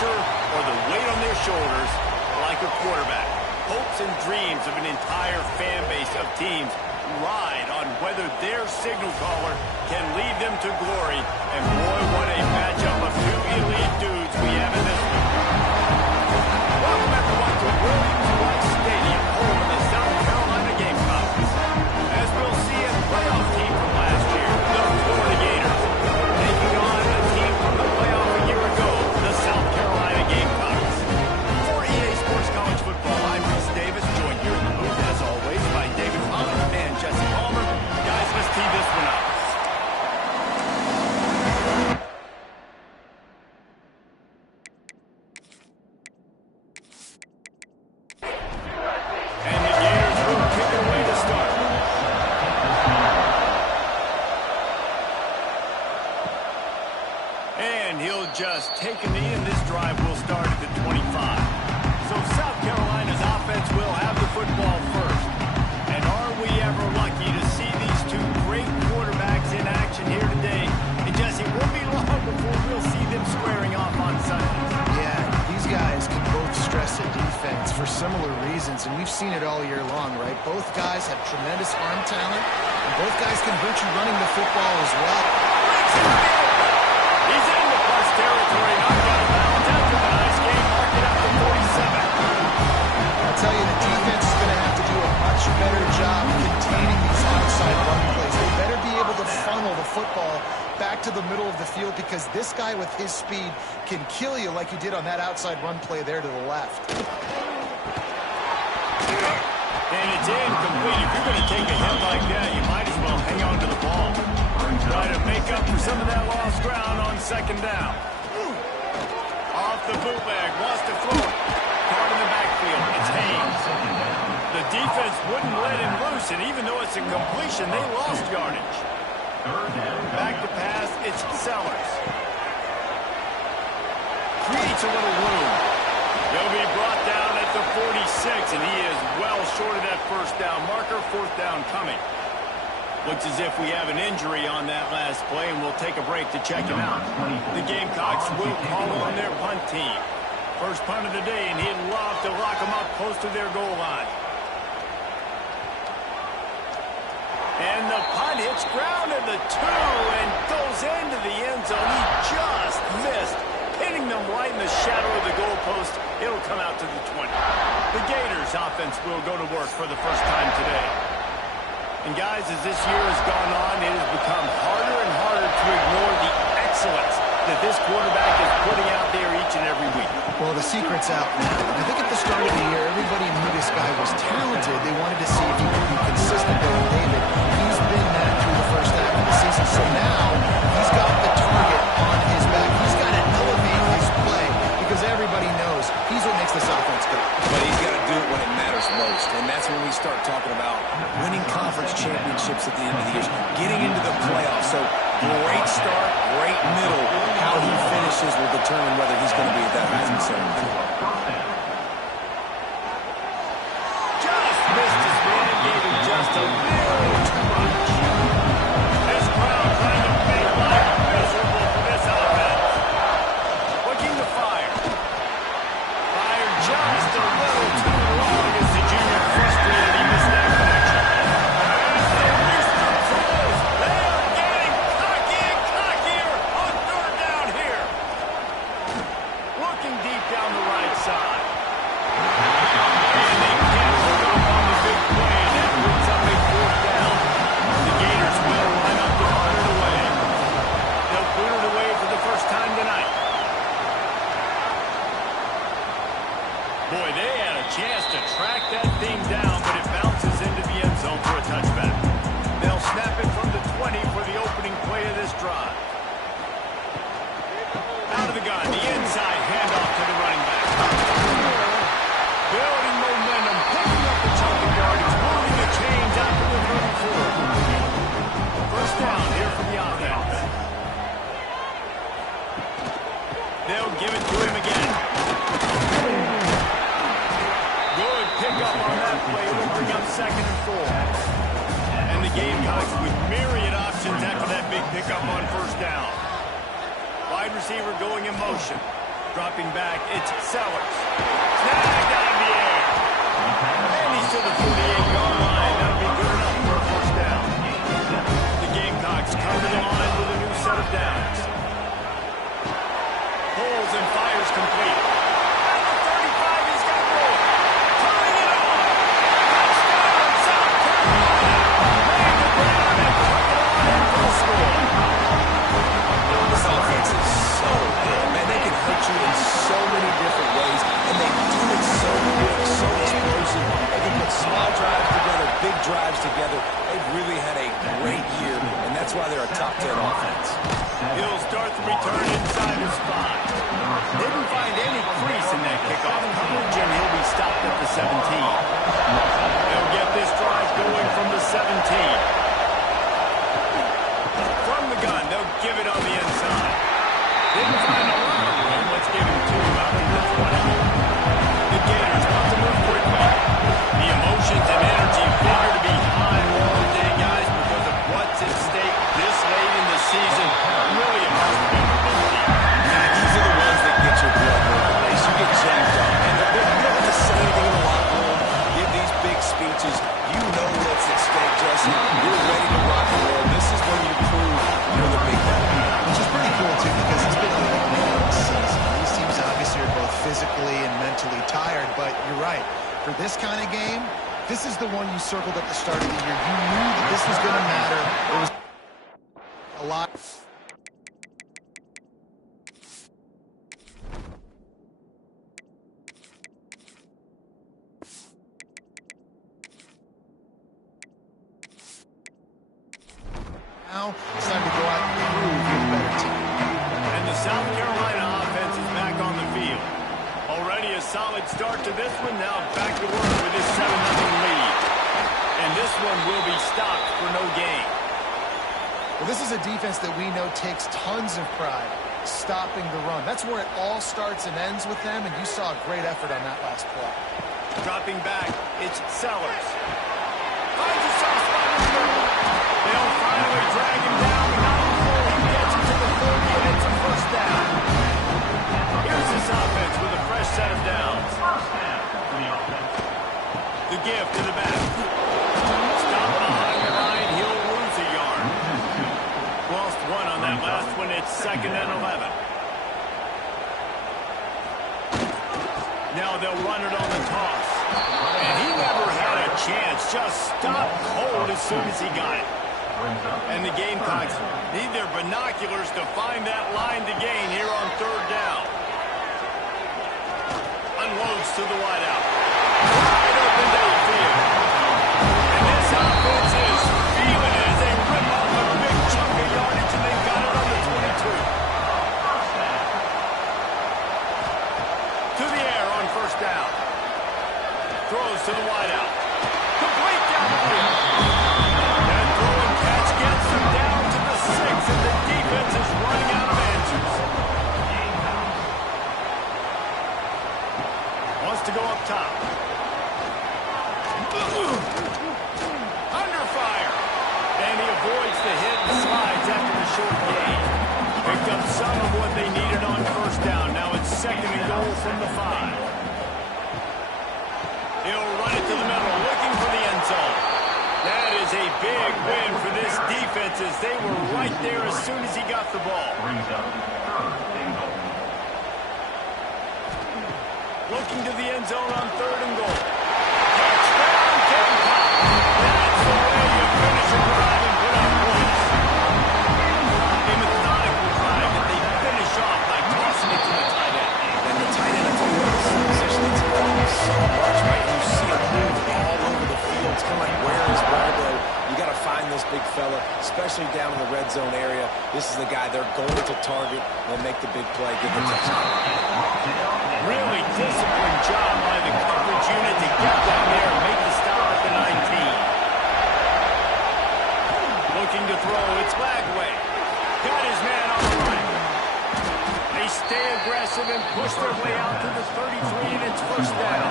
pressure or the weight on their shoulders like a quarterback. Hopes and dreams of an entire fan base of teams ride on whether their signal caller can lead them to glory. And boy, what a matchup of two elite dudes we have in this one. Welcome everyone to Williams-Brice Stadium, home of the South Carolina Gamecocks. As we'll see, a playoff team from last year, the Florida Gators, taking on a team from the playoff a year ago, the South Carolina Gamecocks. For EA Sports College Football, I'm Reese Davis, joined here in the booth, as always, by David Holland and Jesse Palmer. Guys, let's tee this one up. And the Gators will kick it away to start. And he'll just take a knee, and this drive will start at the 25. So South Carolina's offense will have the football first. And are we ever lucky to see these two great quarterbacks in action here today? And Jesse, it won't be long before we'll see them squaring off on Sunday. Yeah, these guys can both stress a defense for similar reasons, and we've seen it all year long, right? Both guys have tremendous arm talent, and both guys can hurt you running the football as well. He's in the plus territory, knocked out of bounds after the nice game, marked it up to 47. I'll tell you, the defense is going to have to do a much better job containing these outside run plays. They better be able to funnel the football back to the middle of the field, because this guy with his speed can kill you like he did on that outside run play there to the left. And it's incomplete. If you're going to take a hit like that, you might as well hang on to the ball. Try to make up for some of that lost ground on second down. Off the bootleg, wants to throw it. Caught in the backfield. It's Haynes. The defense wouldn't let him loose, and even though it's a completion, they lost yardage. Back to pass, it's Sellers. Creates a little room. He'll be brought down at the 46, and he is well short of that first down marker. Fourth down coming. Looks as if we have an injury on that last play, and we'll take a break to check him out. The Gamecocks will call on their punt team. First punt of the day, and he'd love to lock them up close to their goal line. And the punt hits ground at the 2 and goes into the end zone. He just missed, hitting them right in the shadow of the goalpost. It'll come out to the 20. The Gators offense will go to work for the first time today. And guys, as this year has gone on, it has become harder and harder to ignore the excellence that this quarterback is putting out there each and every week. Well, the secret's out now. I think at the start of the year, everybody knew this guy was talented. They wanted to see if he could be consistent with David. He's been that through the first half of the season. So now he's got the target on his back. He's got to elevate his play, because everybody knows he's what makes this offense go. But he's got to do it when it matters most, and that's when we start talking about winning conference championships at the end of the year, getting into the playoffs. So great start, great middle. How he finishes will determine whether he's going to be at that Heisman ceremony. Just missed his man, gave him just a little too much. This crowd trying to make life miserable for this offense. Looking to fire. Fired just a little too long as the junior frustrated. He missed that connection. As they reach the pros, they are getting cocky and cockier on third down here. Looking deep down the right side. And they can't hold up on the big play, and that brings up a fourth down. The Gators will line up to punt it away. They'll put it away for the first time tonight. Boy, they had a chance to track that thing down, but it bounces into the end zone for a touchback. They'll snap it from the 20 for the opening play of this drive. Out of the gun, the inside handoff to the running back. Building momentum, picking up the chunk of yardage, moving the chains out to the 34. First down here for the offense. They'll give it to him again. Good pickup on that play. It'll bring up 2nd and 4. And the Gamecocks with myriad options after that big pickup on first down. Wide receiver going in motion. Dropping back, it's Sellers. Snagged out of the air. And he's to the 48-yard line. That'll be good enough for a first down. The Gamecocks come to the line with a new set of downs. Pulls and fires complete. At the 35, he's got more. Turning it on. Touchdown, South Carolina. Laying the ground and turning it on in for the score. This offense is so good, man. They can hurt you in so many different ways, and they do it so quick, so explosive. They can put small drives together, big drives together. They've really had a great year, and that's why they're a top 10 offense. He'll start the return inside his spot. Didn't find any crease in that kickoff coverage, and he'll be stopped at the 17. They'll get this drive going from the 17. From the gun, they'll give it on the inside. Didn't find a lot of room. Let's give him 2 out to the 20. The Gators want to move quickly. The emotions and energy figure to be high all day, guys, because of what's at stake this late in the season. Really a must-win for both teams. These are the ones that get your blood moving. You get jammed up, and you don't have to say anything in the locker room. Give these big speeches. You know what's at stake, Jesse. You're ready to rock and roll. This is when you prove you're the big guy. Which is pretty cool, too, because it's been a long season. These teams obviously are both physically and mentally tired, but you're right. For this kind of game, this is the one you circled at the start of the year. You knew that this was going to matter. There was a lot. Now it's time to go out and prove you're the better team. And the South Carolina offense is back on the field. Already a solid start to this one. Now back to work with this 7-0 lead. And this one will be stopped for no gain. Well, this is a defense that we know takes tons of pride stopping the run. That's where it all starts and ends with them, and you saw a great effort on that last play. Dropping back, it's Sellers. Finds a soft spot in the middle. They'll finally drag him down, but not before he gets to the 30, and it's a first down. Here's this offense with a fresh set of downs. The give to the back. Stop behind the line, he'll lose a yard. Lost 1 on that last one, it's 2nd and 11. Now they'll run it on the toss. And he never had a chance, just stopped cold as soon as he got it. And the Gamecocks need their binoculars to find that line to gain here on 3rd down. Unloads to the wideout. Wide open Dayfield. And this offense is feeling it as they rip off a big chunk of yardage, and they've got it on the 22. To the air on 1st down. Throws to the wideout. Complete downfield. That throw and catch gets them down to the 6, and the defense is running out of answers. Wants to go up top. Under fire. And he avoids the hit and slides after the short gain. Picked up some of what they needed on 1st down. Now it's 2nd and goal from the 5. He'll run it to the middle, looking for the end zone. That is a big win for this defense, as they were right there as soon as he got the ball. Looking to the end zone on 3rd and goal. Touchdown, Gamecock. That's the way you finish a drive and put up points. A methodical drive that they finish off by tossing it to the tight end. And the tight end, I tell you what, this is a position that's involved so much, right? You see him move all over the field. It's kind of like, where is Waldo? You got to find this big fella, especially down in the red zone area. This is the guy they're going to target and make the big play, get the touchdown. Really disciplined job by the coverage unit to get down there and make the stop at the 19. Looking to throw, it's Lagway. Got his man on the right. They stay aggressive and push their way out to the 33, and it's 1st down.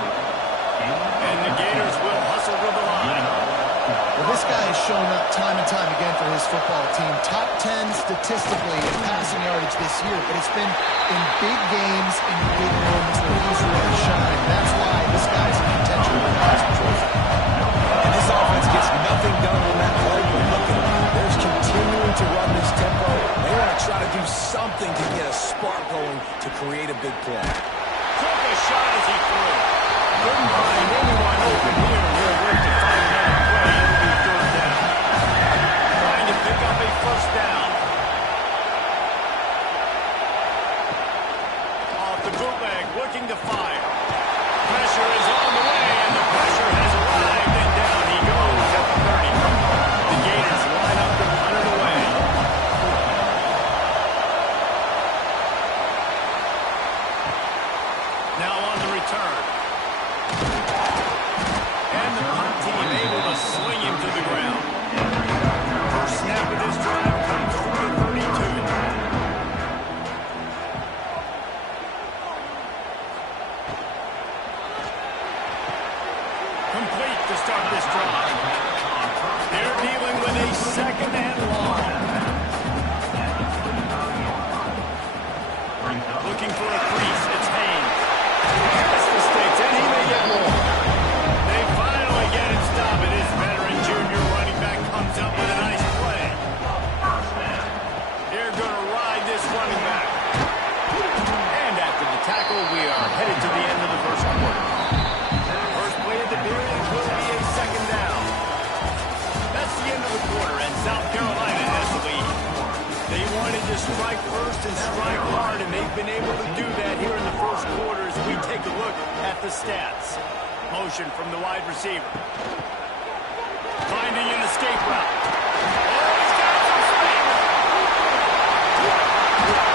And the Gators will hustle to the line. Well, this guy has shown up time and time again for his this football team. Top 10 statistically in passing yardage this year, but it's been in big games, in big moments where he's really shined. That's why this guy's in contention for the Heisman Trophy. And this offense gets nothing done on that play, but look at them. They're continuing to run this tempo. They want to try to do something to get a spark going to create a big play. Took a shot as he threw. Couldn't find anyone open here. He'll wait to find another play. It'll be third down. Trying to pick up a first down. Off the bootleg, looking to fire. Pressure is on the way, and the pressure has arrived, and down he goes at the 30. The Gators line up to run it away. Now on the return. And the punt team able to swing him to the ground. First snap of this drive comes from the 32. Complete to start this drive. They're dealing with a second and long. Looking for a crease. It's Haynes. Pass the sticks, and he may get more. They finally get him stopped. It is veteran junior running back comes up with a nice play. They're going to ride this running back. And after the tackle, we are headed to the end of the first quarter. First play of the period will be a second down. That's the end of the quarter, and South Carolina has the lead. They wanted to strike first and strike hard, and they've been able to do that here in the first quarter as we take a look at the stats. Motion from the wide receiver. Finding an escape route. Oh, he's got some speed.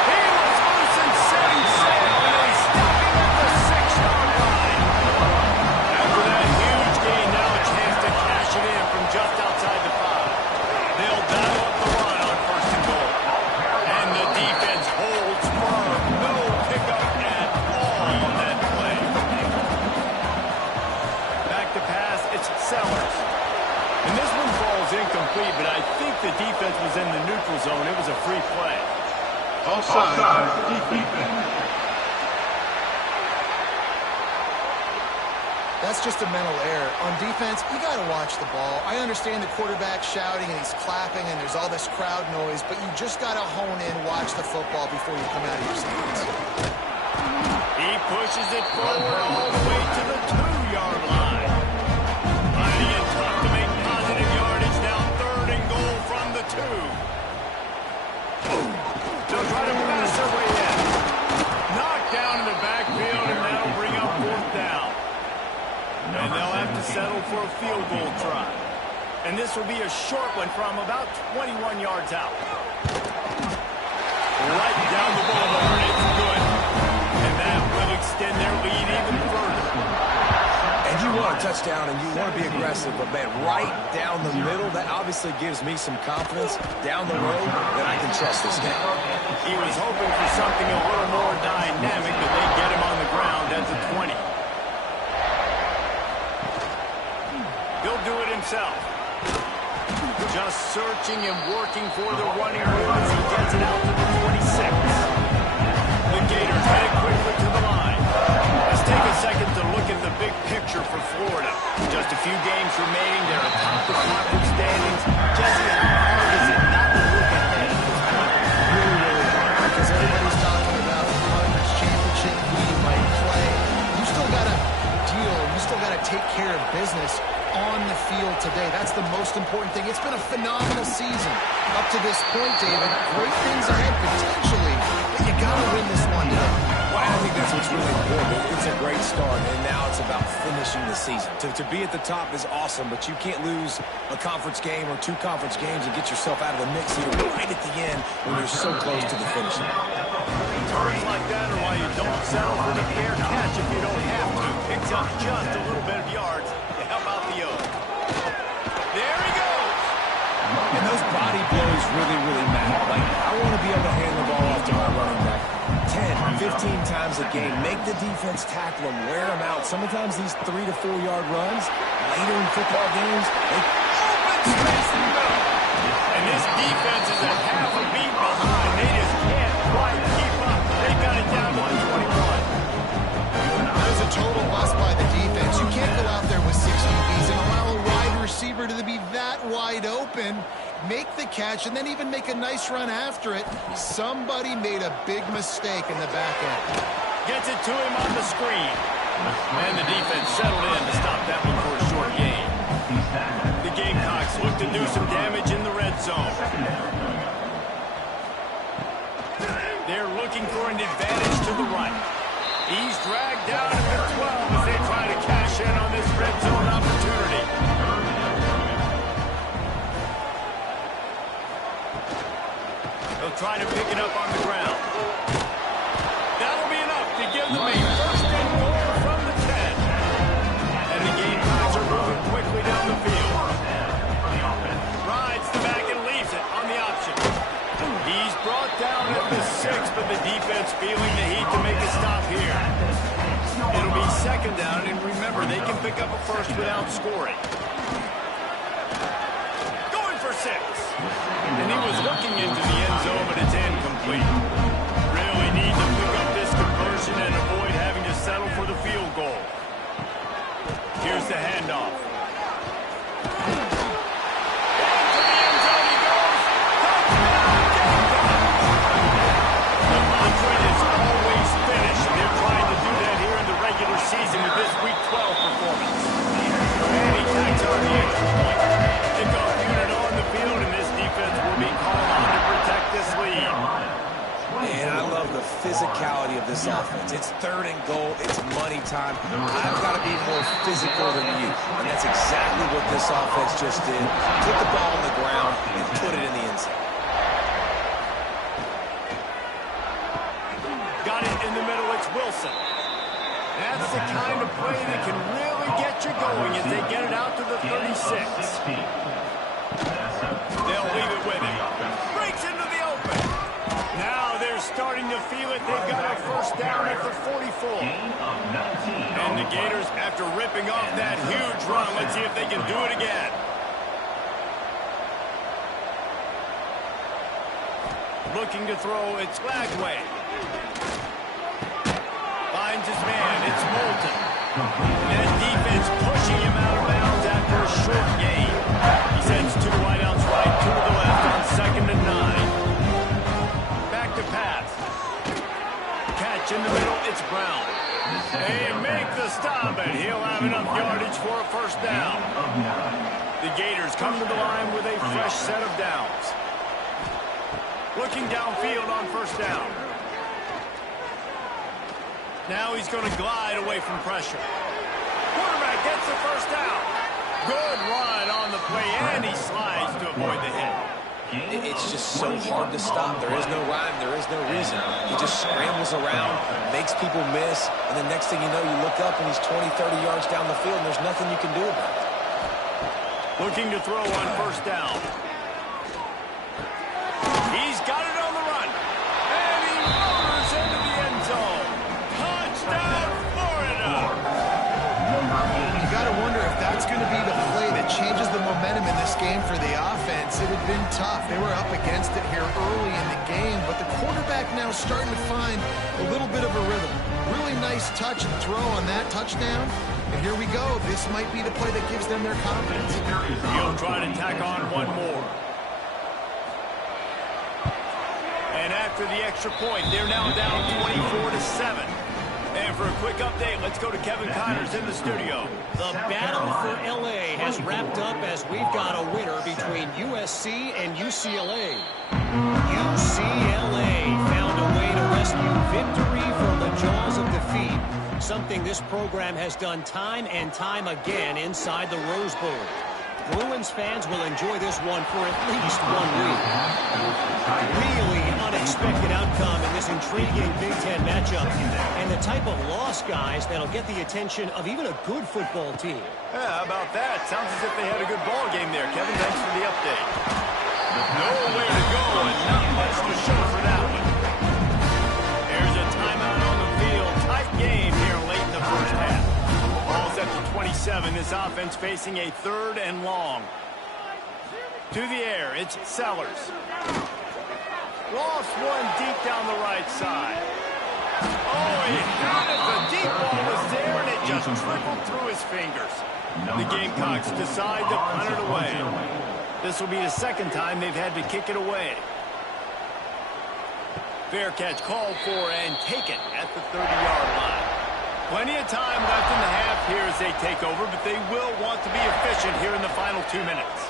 He was loose and setting sail, and they stop him at the 6-yard line. After that huge gain, now a chance to cash it in from just outside the 5. They'll dial up the run on first and goal. And the defense holds firm. No pickup at all on that play. Back to pass, it's Sellers. And this one falls incomplete, but I think the defense was in the neutral zone. It was a free play. Offside, defense. That's just a mental error. On defense, you got to watch the ball. I understand the quarterback shouting and he's clapping and there's all this crowd noise, but you just got to hone in, watch the football before you come out of your stance. He pushes it forward all the way to the 2-yard line. Finding it tough to make positive yardage. Now third and goal from the 2. They'll try to pass their way in. Knocked down in the backfield, and that'll bring up fourth down. And they'll have to settle for a field goal try. And this will be a short one from about 21 yards out. Right down the boulevard. It's good. And that will extend their lead even further. And you want a touchdown and you want to be aggressive, but man, right down the middle, that obviously gives me some confidence down the road that I can trust this game. He was hoping for something a little more dynamic, but they get him on the ground at the 20. He'll do it himself. Just searching and working for the running room as he gets it out to the 26. The Gators head quickly to the line. Let's take a second to look at the big picture for Florida. Just a few games remaining. They're atop the conference standings. Jesse, how hard is it not to look ahead at this point? Really, really hard, because everybody's talking about the conference championship, who you might play. You still got to deal. You still got to take care of business on the field today. That's the most important thing. It's been a phenomenal season up to this point, David. Great things ahead potentially, but you got to win this one today. Well, I think that's what's really important. It's a great start, and now it's about finishing the season. To be at the top is awesome, but you can't lose a conference game or 2 conference games and get yourself out of the mix here right at the end when you're so close to the finish line. Turns like that are why you don't settle for the fair catch if you don't have to. Picks up just a little bit of yards to help out the O. There he goes. And those body blows really, really matter. Like, I want to be able to hand the ball off to my running back 10, 15 times a game. Make the defense tackle them, wear them out. Sometimes these 3 to 4 yard runs later in football games, they open space and go. And this a half a beat behind. They just can't quite keep up. They got it down to the 21. That was a total bust by the defense. You can't go out there with 6 DBs and allow a wide receiver to be that wide open, make the catch, and then even make a nice run after it. Somebody made a big mistake in the back end. Gets it to him on the screen. And the defense settled in to stop that one for a short gain. The Gamecocks look to do some damage in the red zone. They're looking for an advantage to the right. He's dragged down at the 12 as they try to cash in on this red zone opportunity. They'll try to pick it up on the ground. That'll be enough to give them a first and goal from the 10. And the Gamecocks are moving quickly down the field. Rides the back and leaves it on the option. He's brought down at the 6, but the defense feeling the heat to make a stop here. It'll be second down, and remember, they can pick up a first without scoring. Going for 6. And he was looking into the end zone, but it's incomplete. Really need to pick up this conversion and avoid having to settle for the field goal. Here's the handoff. Season with this Week 12 performance. And he tacks on the extra point. Kickoff unit on the field, and this defense will be called on to protect this lead. And I love the physicality of this offense. It's third and goal. It's money time. I've got to be more physical than you. And that's exactly what this offense just did. Put the ball on the ground and put it in the end zone. Got it in the middle. It's Wilson. That's the kind of play that can really get you going as they get it out to the 36. They'll leave it with him. Breaks into the open. Now they're starting to feel it. They've got a first down at the 44. And the Gators, after ripping off that huge run, let's see if they can do it again. Looking to throw, it's Lagway. Finds his man, it's Moulton. And defense pushing him out of bounds after a short gain. He sends 2 wideouts right, 2 to the left on 2nd and 9. Back to pass. Catch in the middle, it's Brown. They make the stop, and he'll have enough yardage for a first down. The Gators come to the line with a fresh set of downs. Looking downfield on first down. Now he's going to glide away from pressure. Quarterback gets the first down. Good run on the play, and he slides to avoid the hit. It's just so hard to stop. There is no rhyme. There is no reason. He just scrambles around, makes people miss, and the next thing you know, you look up and he's 20, 30 yards down the field, and there's nothing you can do about it. Looking to throw on first down. He's got it on the run. And he motors into the end zone. Touchdown, Florida! You got to wonder if that's going to be the play that changes the momentum in this game for the offense. It had been tough. They were up against it here early in the game, but the quarterback now starting to find a little bit of a rhythm. Really nice touch and throw on that touchdown. And here we go. This might be the play that gives them their confidence. He'll try to tack on one more. And after the extra point, they're now down 24-7. And for a quick update, let's go to Kevin Connors in the studio. The battle for L.A. has wrapped up as we've got a winner between USC and UCLA. UCLA found a way to rescue victory from the jaws of defeat, something this program has done time and time again inside the Rose Bowl. Bruins fans will enjoy this one for at least 1 week. Really unexpected outcome in this intriguing Big Ten matchup, and the type of loss, guys, that'll get the attention of even a good football team. Yeah, how about that? Sounds as if they had a good ball game there. Kevin, thanks for the update. Nowhere to go and not much to show for that one. There's a timeout on the field. Tight game here late in the first half. Ball's at the 27. This offense facing a 3rd and long. To the air, it's Sellers. Lost one deep down the right side. Oh, he had it. The deep ball was there, and it just trickled through his fingers. The Gamecocks decide to punt it away. This will be the second time they've had to kick it away. Fair catch called for and taken at the 30-yard line. Plenty of time left in the half here as they take over, but they will want to be efficient here in the final 2 minutes.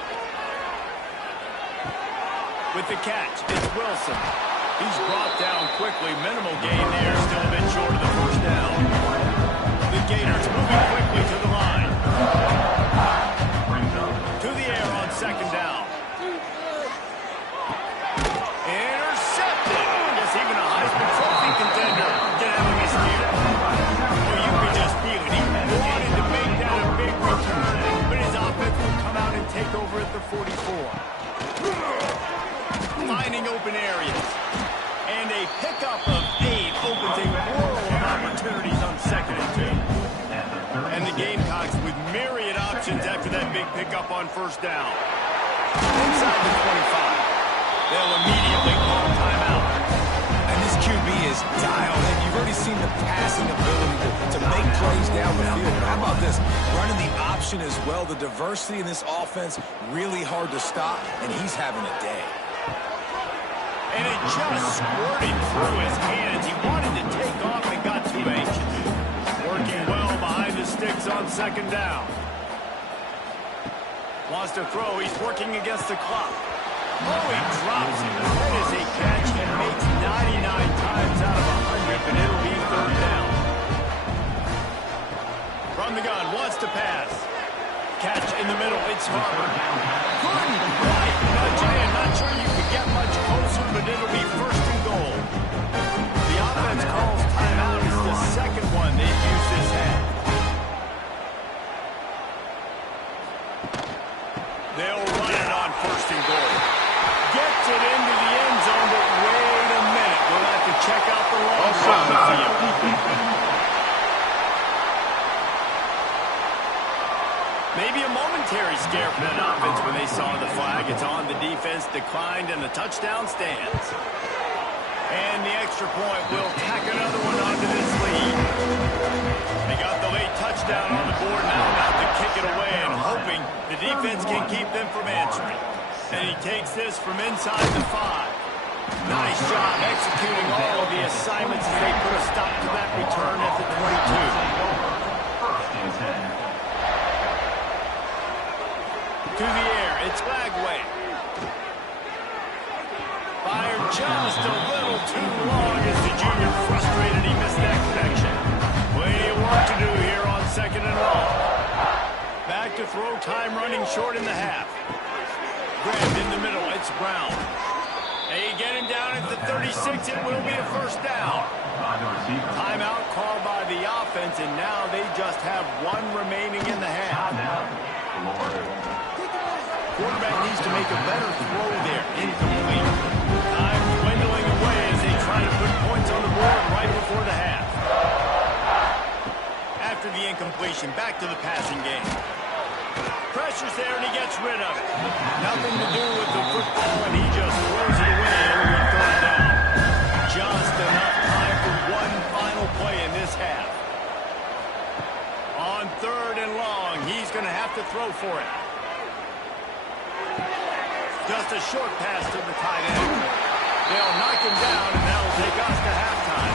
With the catch, it's Wilson. He's brought down quickly. Minimal gain there, still a bit short of the first down. The Gators moving quickly to the line. To the air on second down. Intercepted. I guess even a Heisman Trophy contender can have a miscue. Well, you can just feel it. He wanted to make that a big return, but his offense will come out and take over at the 44. Finding open areas. And a pickup of 8 opens a world of opportunities on 2nd and 2. And the Gamecocks with myriad options after that big pickup on first down. Inside the 25. They'll immediately call timeout. And this QB is dialed in. You've already seen the passing ability to make plays down the field. But how about this? Running the option as well. The diversity in this offense, really hard to stop, and he's having a day. And it just squirted through his hands. He wanted to take off and got too anxious. Working well behind the sticks on second down. Wants to throw. He's working against the clock. Oh, he drops it. That is a catch. He makes 99 times out of 100, but it'll be third down. From the gun, wants to pass. Catch in the middle. It's Harper. Couldn't quite nudge in. Not sure you could get much closer, but it'll be first and goal. The offense calls timeout. It's the second one they've used this half. They'll run it on first and goal. Gets it into the end zone, but wait a minute. We'll have to check out the long run with the Maybe a momentary scare for that offense when they saw the flag. It's on. The defense declined, and the touchdown stands. And the extra point will tack another one onto this lead. They got the late touchdown on the board now, about to kick it away and hoping the defense can keep them from answering. And he takes this from inside the 5. Nice job executing all of the assignments as they put a stop to that return at the 22. To the air, it's Lagway. Fired just a little too long as the junior frustrated. He missed that connection. Plenty of work to do here on second and long. Back to throw time running short in the half. Grabbed in the middle, it's Brown. They get him down at the 36. It will be a first down. Timeout called by the offense, and now they just have one remaining in the half. Quarterback needs to make a better throw there. Incomplete. Time dwindling away as they try to put points on the board right before the half. After the incompletion, back to the passing game. Pressure's there, and he gets rid of it. Nothing to do with the football, and he just throws it away. It'll be third down. Just enough time for one final play in this half. On third and long, he's going to have to throw for it. Just a short pass to the tight end. They'll knock him down, and that'll take us to halftime.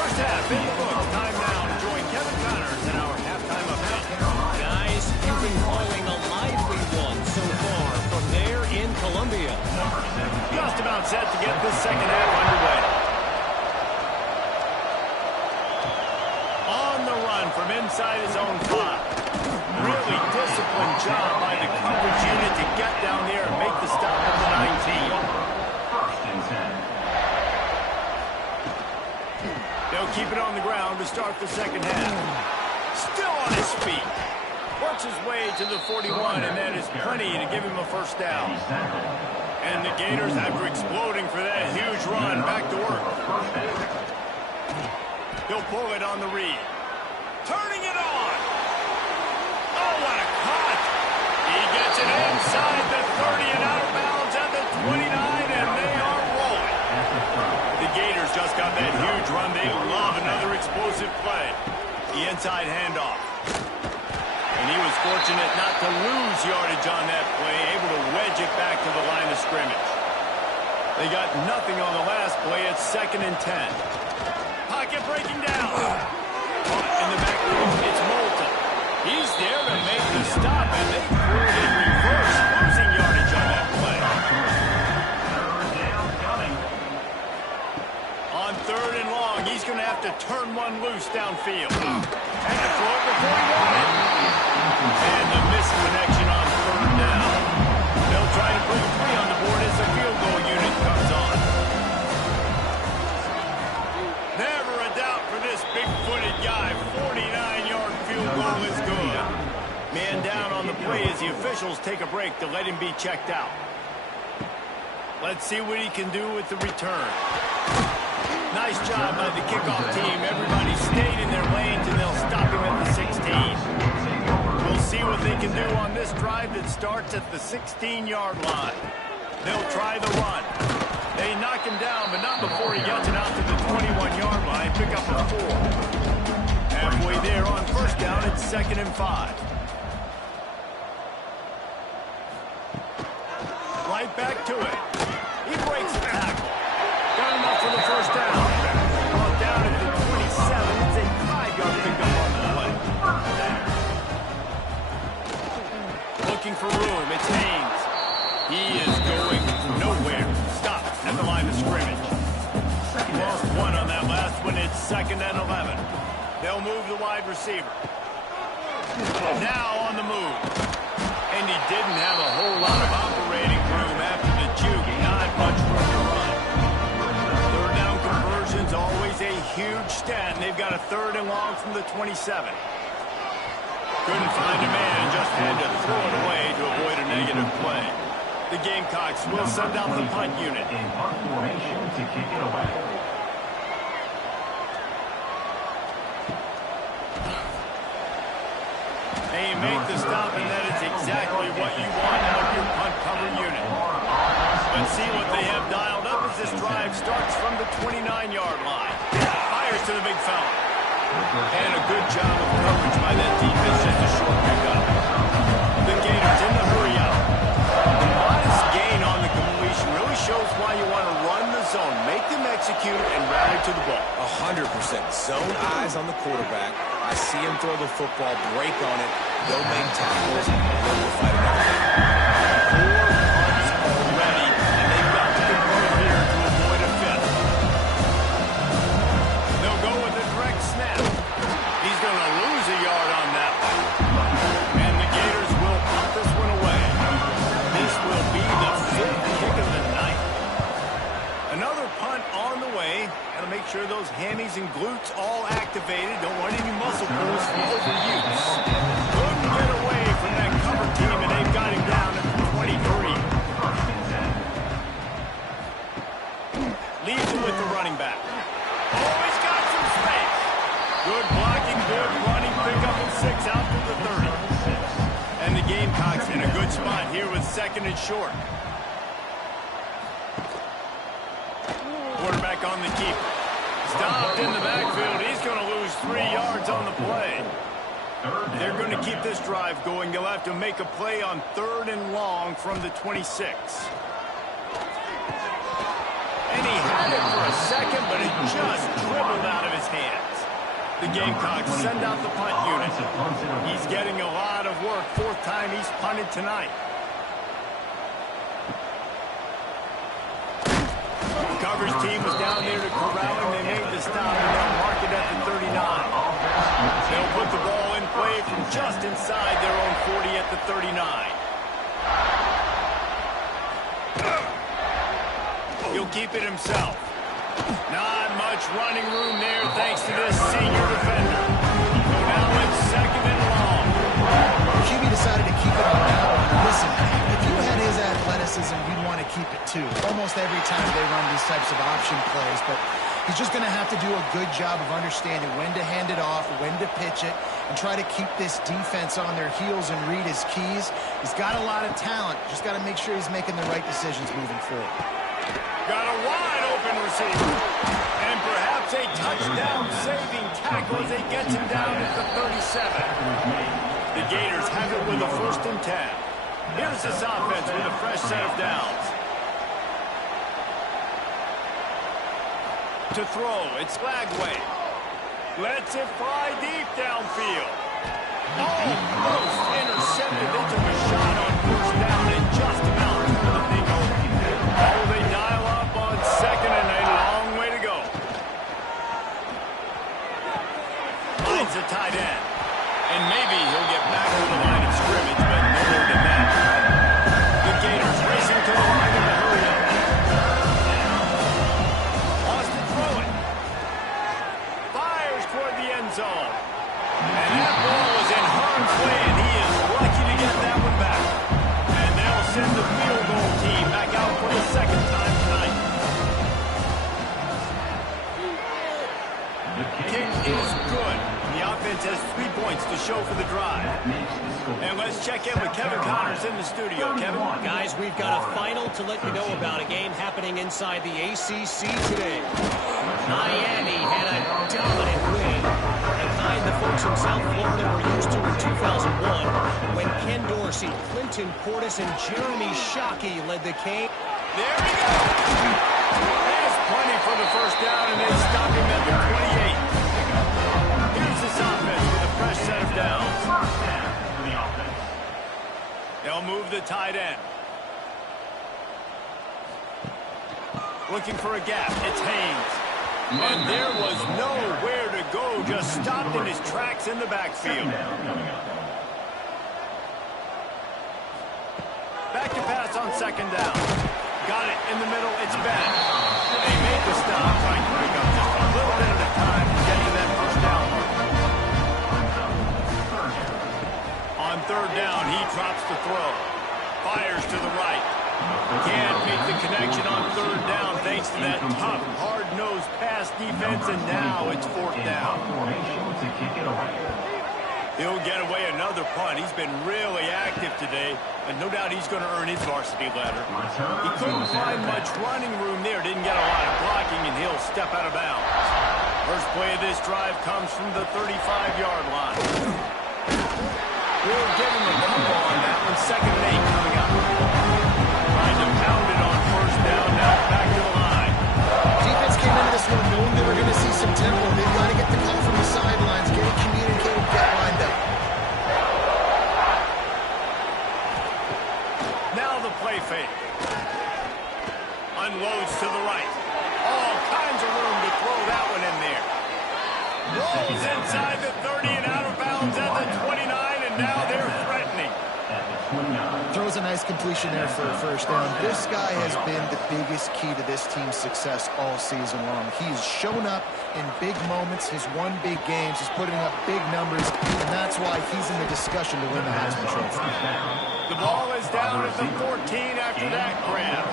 First half in the books. Time now to join Kevin Connors in our halftime update. Guys, you've been calling a lively one so far from there in Columbia. Just about set to get this second half underway. On the run from inside his own 5. Really disciplined job by the coverage unit to get down there and make the stop at the 19. They'll keep it on the ground to start the second half. Still on his feet. Works his way to the 41, and that is plenty to give him a first down. And the Gators, after exploding for that huge run, back to work. He'll pull it on the read. Turning it on. Oh, what a cut! He gets it inside the 30 and out of bounds at the 29, and they are play. The inside handoff. And he was fortunate not to lose yardage on that play, able to wedge it back to the line of scrimmage. They got nothing on the last play. It's 2nd and 10. Pocket breaking down. In the backfield, it's Moulton. He's there to make the stop, and they threw it in reverse, losing yardage on that play. On 3rd and long, he's going to have to turn one loose downfield. And to throw it before he got it. And the missed connection on 3rd down. They'll try to put 3 on the board as the field goal unit comes on. Never a doubt for this big-footed guy. 49-yard field goal is good. Man down on the play as the officials take a break to let him be checked out. Let's see what he can do with the return. Nice job by the kickoff team. Everybody stayed in their lanes, and they'll stop him at the 16. We'll see what they can do on this drive that starts at the 16-yard line. They'll try the run. They knock him down, but not before he gets it out to the 21-yard line. Pick up a 4. Halfway there on 1st down, it's 2nd and 5. Right back to it. He breaks the tackle. Got enough for the 1st down. Brought down at the 27. It's a 5-yard pickup on the play. Looking for room. It's Haynes. He is going nowhere. Stop at the line of scrimmage. Lost 1 on that last one. It's 2nd and 11. They'll move the wide receiver. Now on the move. And he didn't have a whole lot of operating room after the juke. Not much room to run. 3rd down conversion's always a huge stat, and they've got a 3rd and long from the 27. Couldn't find a man, just had to throw it away to avoid a negative play. The Gamecocks will send out the punt unit. In punt formation to kick it away. They make the stop, and that is exactly what you want out of your punt cover unit. Let's see what they have dialed up as this drive starts from the 29-yard line. Fires to the big fella. And a good job of coverage by that defense, just a short pickup. The Gators in the hurry out. The modest gain on the completion really shows why you want to run the zone, make them execute, and rally to the ball. 100%. Zone eyes on the quarterback. I see him throw the football, break on it. They'll make tackles. They'll fight it out. 4 punts already, and they've got to convert here to avoid a 5th. They'll go with a direct snap. He's going to lose a yard on that one. And the Gators will punt this one away. This will be the 5th kick of the night. Another punt on the way. Got to make sure those hammies and glutes all activated. Don't want any muscle pulls from overuse. Couldn't get away from that cover team, and they've got him down at the 23. Leaves him with the running back. Oh, he's got some space. Good blocking, good running, pick up and 6 out to the 30. And the Gamecocks in a good spot here with 2nd and short. Quarterback on the keeper. Stopped in the backfield. He's going to lose 3 yards on the play. They're going to keep this drive going. They'll have to make a play on 3rd and long from the 26. And he had it for a second, but it just dribbled out of his hands. The Gamecocks send out the punt unit. He's getting a lot of work. 4th time he's punted tonight. Coverage team was down there to corral him. They made the stop, and they'll mark it at the 39. They'll put the ball in play from just inside their own 40 at the 39. He'll keep it himself. Not much running room there thanks to this senior defender. So now it's 2nd and long. QB decided to keep it on that one. Listen, if you had his athleticism, you'd want to keep it too. Almost every time they run these types of option plays, but he's just going to have to do a good job of understanding when to hand it off, when to pitch it, and try to keep this defense on their heels and read his keys. He's got a lot of talent. Just got to make sure he's making the right decisions moving forward. Got a wide open open receiver. And perhaps a touchdown-saving tackle as they get him down at the 37. The Gators have it with a 1st and 10. Here's this offense with a fresh set of downs. To throw, it's Lagway. Lets it fly deep downfield. Almost intercepted. They took a shot on 1st down and just about turned the thing over. Oh, they dial up on 2nd and a long way to go. Finds the tight end. And maybe he'll get back to the line of scrimmage, but no more than that. The Gators racing to the line in a hurry up. Lost to throw it. Fires toward the end zone. And that ball was in harm's way, and he is lucky to get that one back. And they'll send the field goal team back out for the 2nd time tonight. The kick is good. The offense has 3 points to show for the drive. And let's check in with Kevin Connors in the studio. Kevin? Guys, we've got a final to let you know about, a game happening inside the ACC today. Miami had a dominant win, the kind the folks in South Florida were used to in 2001 when Ken Dorsey, Clinton Portis, and Jeremy Shockey led the Cane. There we go. There's plenty for the 1st down, and they stop him at the 28. Here's this offense with a fresh set of downs. They'll move the tight end. Looking for a gap. It's Haynes. And there was nowhere to go. Just stopped in his tracks in the backfield. Back to pass on 2nd down. Got it in the middle. It's Bennett. They made the stop. Trying to break up just a little bit at a time to get to that 1st down mark. On 3rd down, he drops the throw. Fires to the right. Can't make the connection on 3rd down thanks to that tough, hard-nosed pass defense, and now it's 4th down. He'll get away another punt. He's been really active today, and no doubt he's going to earn his varsity letter. He couldn't find much running room there, didn't get a lot of blocking, and he'll step out of bounds. First play of this drive comes from the 35-yard line. We'll give him a couple on that one. 2nd and 8 coming up. Trying to pound it on 1st down, now back to the line. Defense came into this one knowing they were going to see some tempo. They've got to get the call from the sidelines, get it communicated, get lined up. Now the play fake. Unloads to the right. All kinds of room to throw that one in there. Rolls inside the 30 and out of bounds at the 29, and now they're threatening. Throws a nice completion there for a 1st down. This guy has been the biggest key to this team's success all season long. He's shown up in big moments. He's won big games. He's putting up big numbers, and that's why he's in the discussion to win the Heisman Trophy. The ball is down at the 14 after that grab.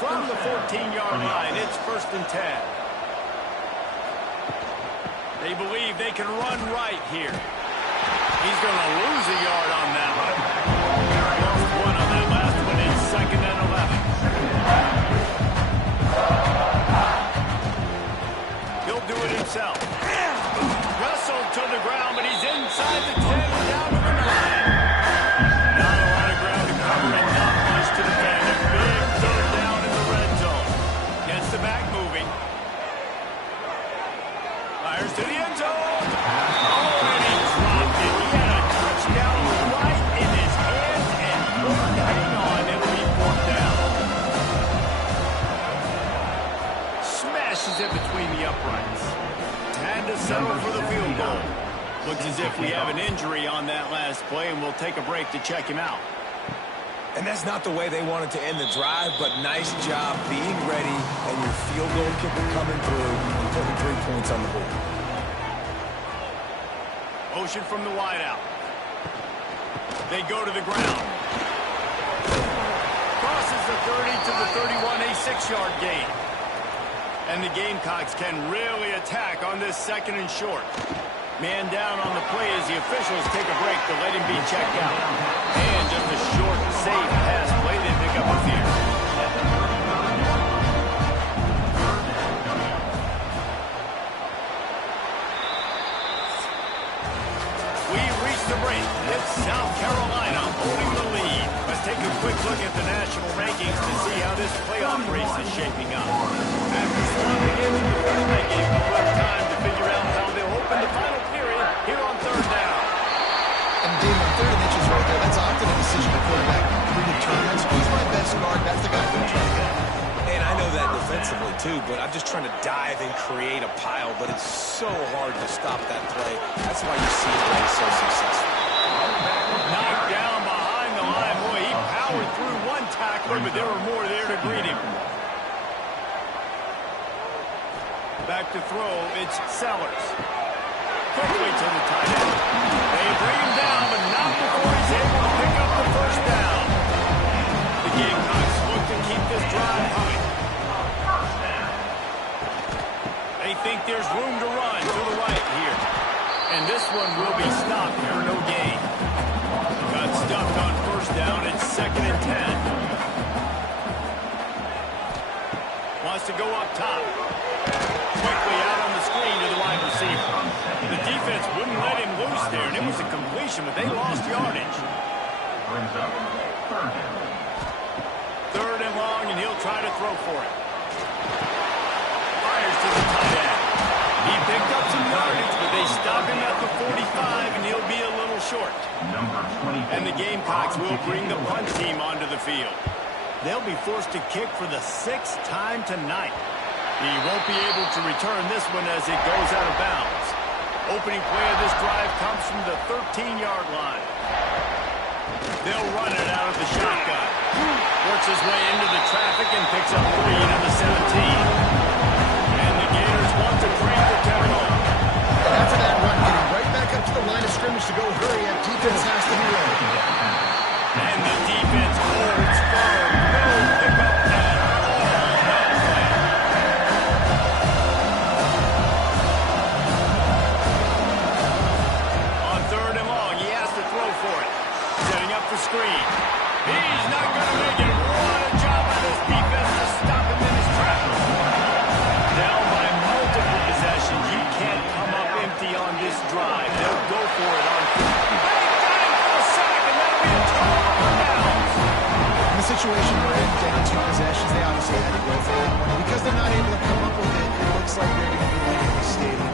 From the 14-yard line, it's 1st and 10. They believe they can run right here. He's going to lose a yard on that one. Lost 1 on that last one. It's 2nd and 11. He'll do it himself. Wrestled to the ground, but he's inside the 10 and down to the 9. Not a lot of ground to cover and not much to defend. A big 3rd down in the red zone. Gets the back moving. Fires to the end zone. Oh, and he dropped it. He had a touchdown right in his hands and couldn't hang on. It'll be 4th down. Smashes it between the uprights. Had to settle for the field goal. Looks as if we have an injury on that last play, and we'll take a break to check him out. And that's not the way they wanted to end the drive, but nice job being ready and your field goal kicker coming through and putting 3 points on the board. Motion from the wideout. They go to the ground. Crosses the 30 to the 31, a 6-yard gain. And the Gamecocks can really attack on this 2nd and short. Man down on the play as the officials take a break to let him be checked out. And just a short, safe pass play, they pick up a few. the break. It's South Carolina holding the lead. Let's take a quick look at the national rankings to see how this playoff race is shaping up. After slumping into the first, they gave them a little time to figure out how they'll open the final period here on third down. And Dave, on third and inches right there, that's often a decision the quarterback predetermines. Who's my best guard? That's the guy I'm going to try to get. And I know that defensively, too, but I'm just trying to dive and create a pile, but it's so hard to stop that play. That's why you see it play so successful. Knocked down behind the line. Boy, he powered through one tackler, but there were more there to greet him. Back to throw, it's Sellers. Quickly to the tight end. They bring him down, but not before he's able to pick up the first down. The Gamecocks look to keep this drive humming. They think there's room to run to the right here. And this one will be stopped for no gain. Got stuffed on first down. It's 2nd and 10. Wants to go up top. Quickly out on the screen to the wide receiver. The defense wouldn't let him loose there, and it was a completion, but they lost yardage. Brings up third down. 3rd and long, and he'll try to throw for it. Fires to the tight end. He picked up some yardage, but they stop him at the 45, and he'll be a little short. Number 20. And the Gamecocks will bring the punt team onto the field. They'll be forced to kick for the 6th time tonight. He won't be able to return this one as it goes out of bounds. Opening play of this drive comes from the 13-yard line. They'll run it out of the shotgun. Works his way into the traffic and picks up 3 to the 17. And the Gators want to bring the tempo. And after that run, getting right back up to the line of scrimmage to go hurry up, defense has to be ready. And the defense holds firm. No pickup at all that play. On 3rd and long, he has to throw for it. Setting up the screen. He's not going to make it. What a job by this defense to stop him in his tracks. Down by multiple possessions. You can't come up empty on this drive. They'll go for it on 4th. They got him for a sack, and that'll be a turnover on downs. In the situation we're in, down 2 possessions, they obviously had to go for that one. Because they're not able to come up with it, it looks like they're going to be leaving the stadium.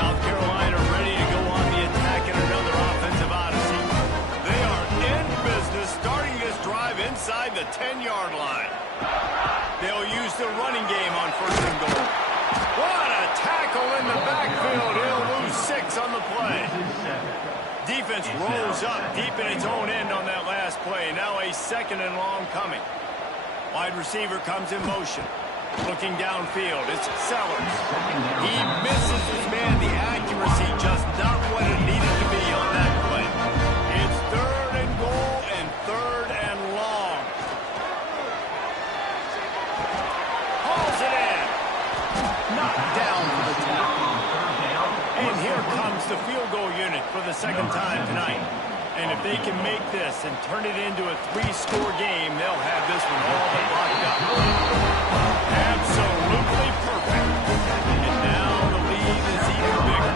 South Carolina ready to go on the attack in another offensive odyssey. They are in business, starting this drive inside the 10-yard line. They'll use the running game on 1st and goal. What a tackle in the backfield. He'll lose 6 on the play. Defense rolls up deep in its own end on that last play. Now a 2nd and long coming. Wide receiver comes in motion. Looking downfield, it's Sellers. He misses his man. The accuracy just not what it needed to be on that play. It's 3rd and goal and 3rd and long. Hauls it in. Knocked down for the tackle. And here comes the field goal unit for the 2nd time tonight. And if they can make this and turn it into a 3-score game, they'll have this one all but locked up. Absolutely perfect. And now the lead is even bigger.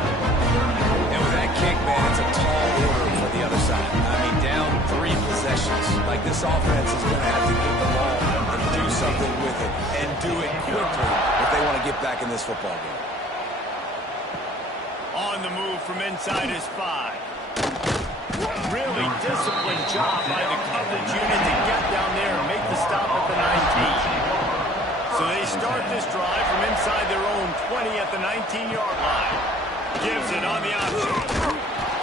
And with that kick, man, it's a tall order for the other side. I mean, down 3 possessions. Like, this offense is going to have to get the ball and do something with it, and do it quickly if they want to get back in this football game. On the move from inside his 5. Really disciplined job by the coverage unit to get down there and make the stop at the 19. So they start this drive from inside their own 20 at the 19-yard line. Gives it on the option.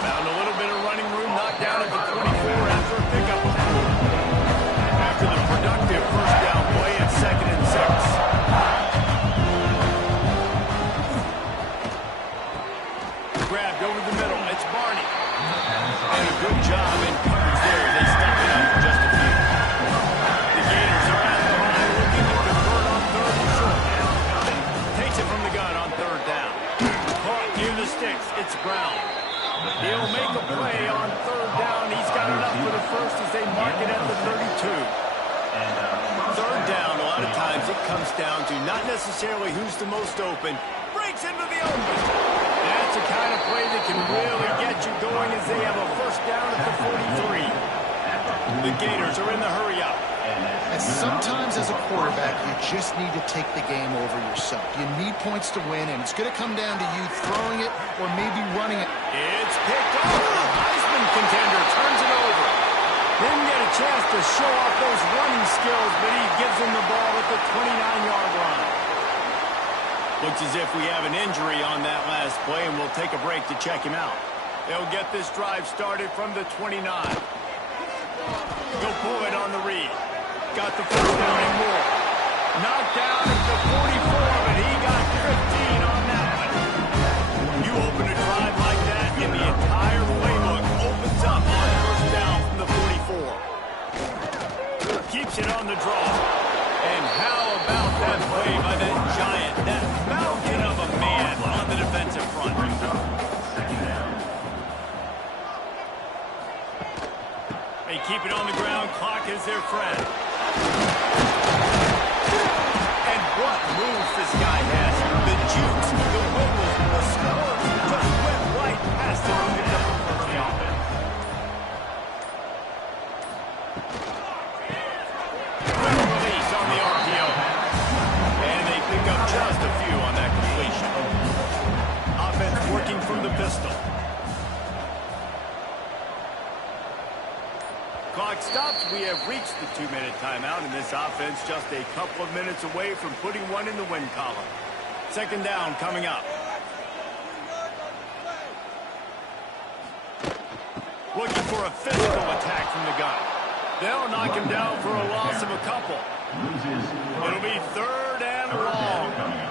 Found a little bit of running room, knocked down at the 24 after a pickup. After the productive first down play, it's 2nd and 6. Grabbed over the middle. It's Barney. And a good job in coverage there. They stop it up for just a few. The Gators are at the line looking to convert on 3rd and short. Takes it from the gun on 3rd down. Caught near the sticks. It's Brown. He'll make a play on 3rd down. He's got enough for the first as they mark it at the 32. Third down, a lot of times it comes down to not necessarily who's the most open. Breaks into the open. That's the kind of play that can really get you going as they have a first down at the 43. The Gators are in the hurry-up. And sometimes as a quarterback, you just need to take the game over yourself. You need points to win, and it's going to come down to you throwing it or maybe running it. It's picked off. The Heisman contender turns it over. Didn't get a chance to show off those running skills, but he gives him the ball at the 29-yard line. Looks as if we have an injury on that last play, and we'll take a break to check him out. They'll get this drive started from the 29. He'll pull it on the read. Got the first down and more. Knocked down at the 44, but he got 15 on that one. You open a drive like that, and the entire playbook opens up on first down from the 44. Keeps it on the draw. And how about that play by that giant, that mountain of a man on the defensive front? They keep it on the ground. Clock is their friend. And what moves this guy has. The jukes, the wiggle, the score just went right past him and picked up the first down. Quick release on the RPO. And they pick up just a few on that completion. Offense working from the pistol. Clock stops. We have reached the 2-minute timeout, and this offense just a couple of minutes away from putting one in the win column. Second down coming up. Looking for a physical attack from the gun. They'll knock him down for a loss of a couple. It'll be third and long.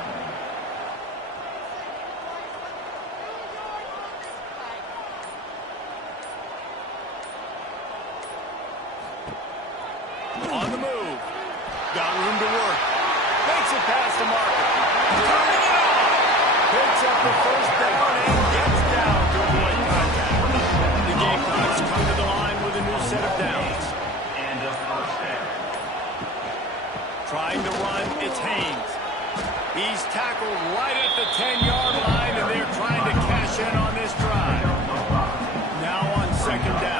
On the move. Got room to work. Makes it past the marker. Turning it on. Picks up the first down and gets down to avoid contact. The Gamecocks come to the line with a new set of downs. And a first down. Trying to run, it's Haynes. He's tackled right at the 10-yard line, and they're trying to cash in on this drive. Now on second down.